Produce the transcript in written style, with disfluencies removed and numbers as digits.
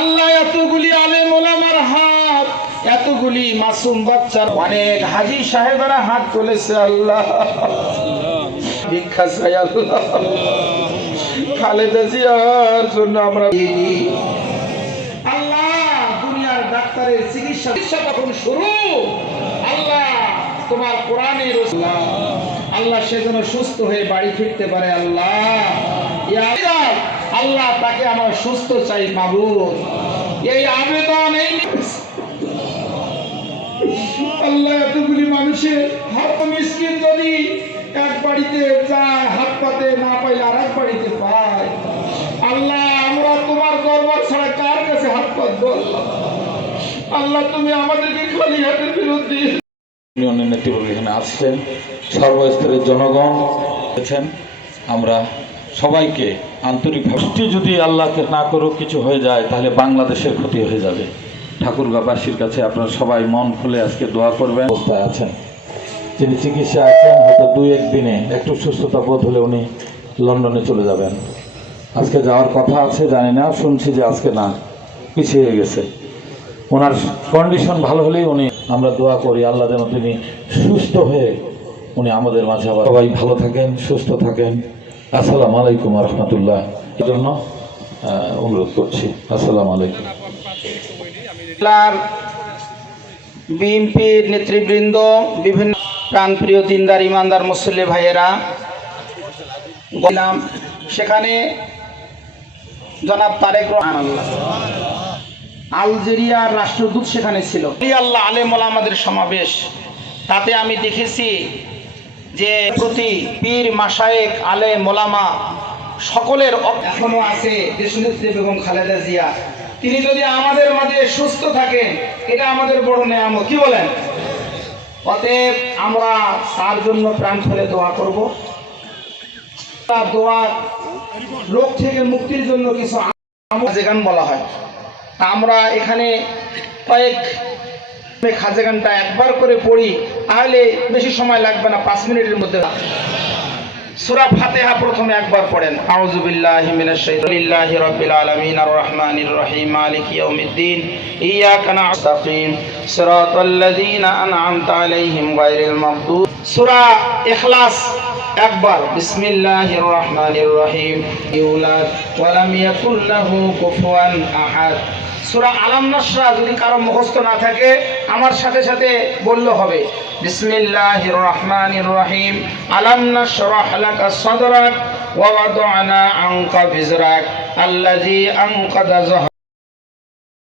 আল্লাহ এতগুলি আলেম ওলামার হাত, এতগুলি মাসুম বাচ্চার, অনেক হাজী সাহেবেরা হাত তুলেছে। আল্লাহ ভিক্ষা চাই আল্লাহ, খালেদা জিয়ার জন্য আমরা আল্লাহ দুনিয়ার ডাক্তারের চিকিৎসা তখন শুরু। আল্লাহ তোমার কোরআনের আল্লাহ সে যেন সুস্থ হয়ে বাড়ি ফিরতে পারে। আল্লাহ আল্লাহ তাকে আমার সুস্থ চাই মাবুদ, এই আবেদন। এই আল্লাহ এতগুলি মানুষের হাত মিসকিন যদি এক বাড়িতে যায়, হাত পাতে না পাইলে আর এক বাড়িতে পায়। আল্লাহ আমরা তোমার দরবার ছাড়া কার কাছে হাত পাতবো? আল্লাহ তুমি আমাদেরকে খালি হাতের বিরুদ্ধে। ইউনিয়নের নেতৃবৃন্দ এখানে আসছেন, সর্বস্তরের জনগণ আছেন, আমরা সবাইকে আন্তরিকভাবে, যদি আল্লাহকে না করুক কিছু হয়ে যায় তাহলে বাংলাদেশের ক্ষতি হয়ে যাবে। ঠাকুরগাঁওবাসীর কাছে আপনারা সবাই মন খুলে আজকে দোয়া করবেন। অবস্থায় আছেন, তিনি চিকিৎসা আছেন, হয়তো 2-1 দিনে একটু সুস্থতা বোধ হলে উনি লন্ডনে চলে যাবেন। আজকে যাওয়ার কথা আছে, জানি না, শুনছি যে আজকে না, পিছিয়ে গেছে। ওনার কন্ডিশন ভালো হলেই উনি, আমরা দোয়া করি আল্লাহ যেন তিনি সুস্থ হয়ে উনি আমাদের মাঝে আবার সবাই ভালো থাকেন, সুস্থ থাকেন। আসসালামু আলাইকুম ওয়া রাহমাতুল্লাহ। এই জন্য অনুরোধ করছি। আসসালামু আলাইকুম। বিএনপির নেতৃবৃন্দ, বিভিন্ন প্রাণপ্রিয় দিনদার ইমানদার মুসল্লি ভাইয়েরা, গেলাম সেখানে জনাব তারেক রহমান আলজেরিয়ার রাষ্ট্রদূত সেখানে ছিল। আল্লাহ আলেম ওলামাদের সমাবেশ, তাতে আমি দেখেছি যে প্রতি পীর মাশায়েখ আলেম ওলামা সকলের এখনো আছে দেশনেত্রী বেগম খালেদা জিয়া। তিনি যদি আমাদের মাঝে সুস্থ থাকেন, এটা আমাদের বড় নেয়ামত। কি বলেন? অতএব আমরা তার জন্য প্রাণ খুলে দোয়া করব। তার দোয়া রোগ থেকে মুক্তির জন্য কিছু খাজে গান বলা হয়। আমরা এখানে কয়েক খাজে গানটা একবার করে পড়ি, তাহলে বেশি সময় লাগবে না, 5 মিনিটের মধ্যে। সূরা ফাতিহা প্রথমে একবার পড়েন। আউযু বিল্লাহি মিনাশ শাইতানির রাব্বিল আলামিন আর রহমানির রহিম মালিকি ইয়াউমিদ্দিন ইয়াকা নাস্তাকিম সিরাতাল লাযিনা আন'আমতা আলাইহিম গায়রিল মাগদুব। সূরা ইখলাস একবার, বিসমিল্লাহির রহমানির রহিম ইউলাদ ওয়া লাম ইয়াকুল লাহু কুফুয়ান আহাদ। সূরা আলাম নাশরা যদি কারো মুখস্থ না থাকে আমার সাথে সাথে বললে হবে। বিসমিল্লাহির রহমানির রহিম আলাম নাশরাহ লাকা সাদরাক ওয়া ওয়াদা'না আনকা বিজরাক আল্লাযী আনকাযা